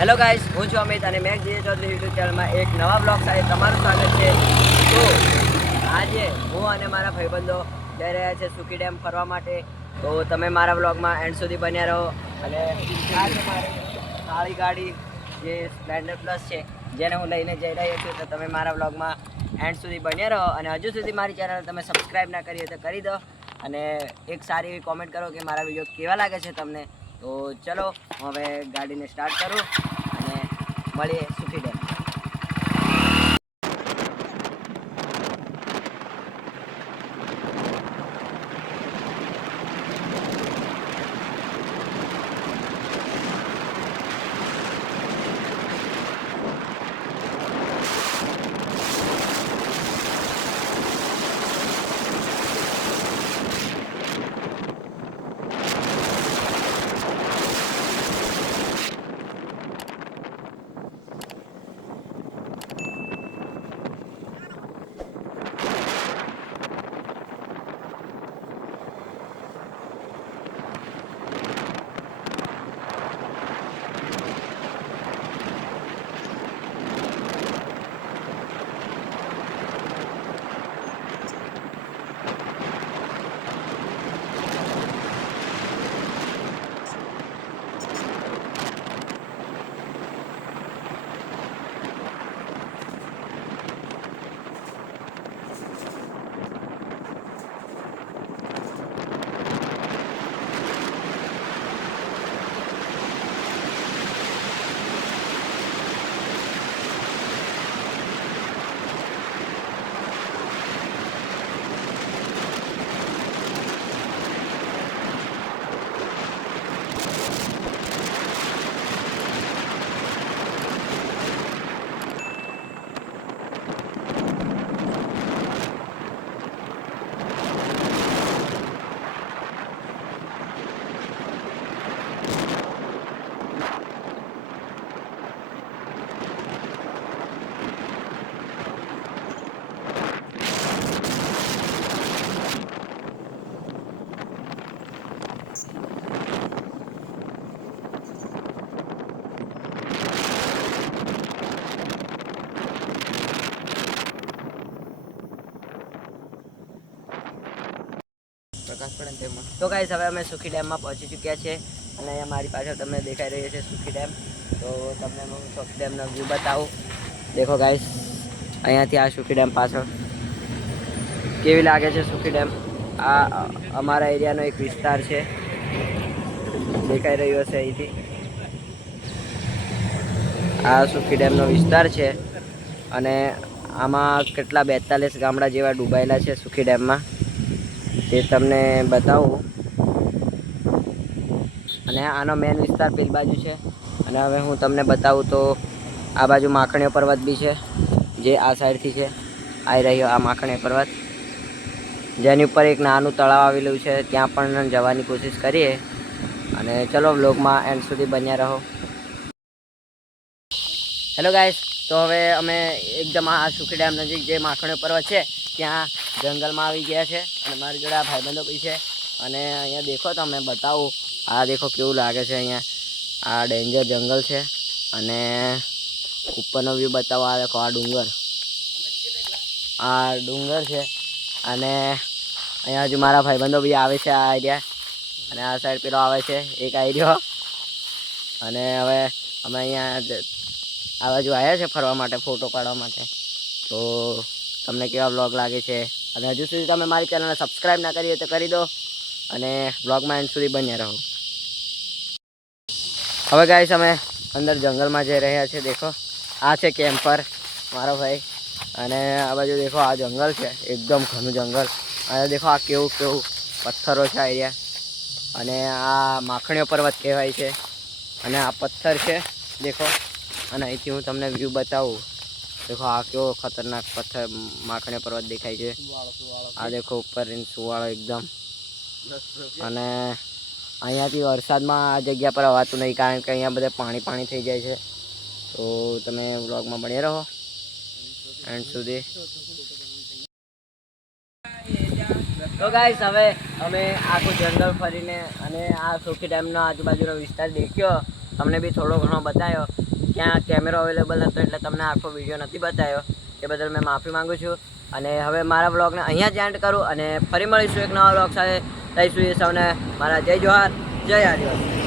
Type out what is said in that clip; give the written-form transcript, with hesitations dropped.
Hello guys, હું છું અમિત અને મેં જીએ ચૌધરી યુટ્યુબ ચેનલમાં એક નવા બ્લોગ સાથે તમારું સ્વાગત છે. તો આજે હું અને મારા ભાઈબંધો જઈ રહ્યા છે સુકી ડેમ ફરવા માટે. તો તમે મારા બ્લોગમાં એન્ડ સુધી બન્યા રહો. અને આ છે મારી કાળી ગાડી જે સ્પ્લેન્ડર પ્લસ છે, જેને હું લઈને જઈ રહ્યો છું. તો તમે મારા બ્લોગમાં એન્ડ સુધી બન્યા રહો અને હજુ સુધી મારી ચેનલ તમે સબસ્ક્રાઈબ ના કરી હોય તો કરી દો અને એક સારી એવી કોમેન્ટ કરો કે મારા વિડીયો કેવા લાગે છે તમને. તો ચલો હું હવે ગાડીને સ્ટાર્ટ કરું અને મળીએ સુખી ડેમ. તો ગાઈસ, હવે અમે સુખી ડેમમાં પહોંચી ચૂક્યા છે અને અહીંયા મારી પાછળ તમને દેખાઈ રહ્યો છે સુખી ડેમ. તો તમને હું સુખી ડેમનો વ્યૂ બતાવું. દેખો ગાઈસ, અહીંયાથી આ સુખી ડેમ પાછળ કેવી લાગે છે સુખી ડેમ. આ અમારા એરિયાનો એક વિસ્તાર છે, દેખાઈ રહ્યો છે અહીંથી. આ સુખી ડેમનો વિસ્તાર છે અને આમાં કેટલા 42 ગામડા જેવા ડૂબાયેલા છે સુખી ડેમમાં, જે તમને બતાવું. અને આનો મેન વિસ્તાર પેલી બાજુ છે. અને હવે હું તમને બતાવું તો આ બાજુ માખણીયો પર્વત બી છે, જે આ સાઈડથી છે. આવી રહ્યો આ માખણીયો પર્વત, જેની ઉપર એક નાનું તળાવ આવેલું છે. ત્યાં પણ જવાની કોશિશ કરીએ. અને ચલો વ્લોગમાં એન્ડ સુધી બન્યા રહો. હેલો ગાઈસ, તો હવે અમે એકદમ આ સુખી ડેમ નજીક જે માખણીયો પર્વત છે ત્યાં જંગલમાં આવી ગયા છે. અને મારી જોડે આ ભાઈબંધો બી છે. અને અહીંયા દેખો તમે બતાવું, આ દેખો કેવું લાગે છે. અહીંયા આ ડેન્જર જંગલ છે અને ઉપરનો વ્યૂ બતાવો. આ દેખો આ ડુંગર છે. અને અહીંયા હજુ મારા ભાઈબંધો બી આવે છે આ એરિયા. અને આ સાઈડ પેલો આવે છે એક આઈડિયો. અને હવે અમે અહીંયા આ બાજુ આવ્યા છે ફરવા માટે, ફોટો પાડવા માટે. તો તમને કેવા બ્લોગ લાગે છે? અને હજુ સુધી તમે મારી ચેનલને સબસ્ક્રાઈબ ના કરી હોય તો કરી દો અને બ્લોગમાં એન્ડ સુધી બન્યા રહો. હવે ગાઈસ, અમે અંદર જંગલમાં જઈ રહ્યા છે. દેખો આ છે કેમ્પર, મારો ભાઈ. અને આ બાજુ દેખો આ જંગલ છે, એકદમ ઘણું જંગલ. અને દેખો આ કેવું કેવું પથ્થરો છે આ એરિયા. અને આ માખણીયો પર્વત કહેવાય છે. અને આ પથ્થર છે દેખો. અને અહીંથી હું તમને વ્યૂ બતાવું. દેખો આ કેવો ખતરનાક પથ્થર માખણીયો પર્વત દેખાય છે. આ દેખો ઉપર સુવાળો એકદમ. અને અહીંયાથી વરસાદમાં આ જગ્યા પર અવાતું નહીં, કારણ કે અહીંયા બધે પાણી પાણી થઈ જાય છે. તો તમે વ્લોગમાં બન્યા રહો એન્ડ સુધી. તો ગાઈસ હવે અમે આખું જંગલ ફરીને અને આ સુખી ડેમનો આજુબાજુનો વિસ્તાર દેખ્યો, તમને બી થોડો ઘણો બતાવ્યો. ક્યાં કેમેરો અવેલેબલ હતો એટલે તમને આખો વિડીયો નથી બતાવ્યો, એ બદલ મેં માફી માગું છું. અને હવે મારા વ્લોગને અહીંયા જ એન્ડ કરું અને ફરી મળીશું એક નવા વ્લોગ સાથે. ત્યાં સુધી સૌને મારા જય જોહાર, જય આદિવાસી.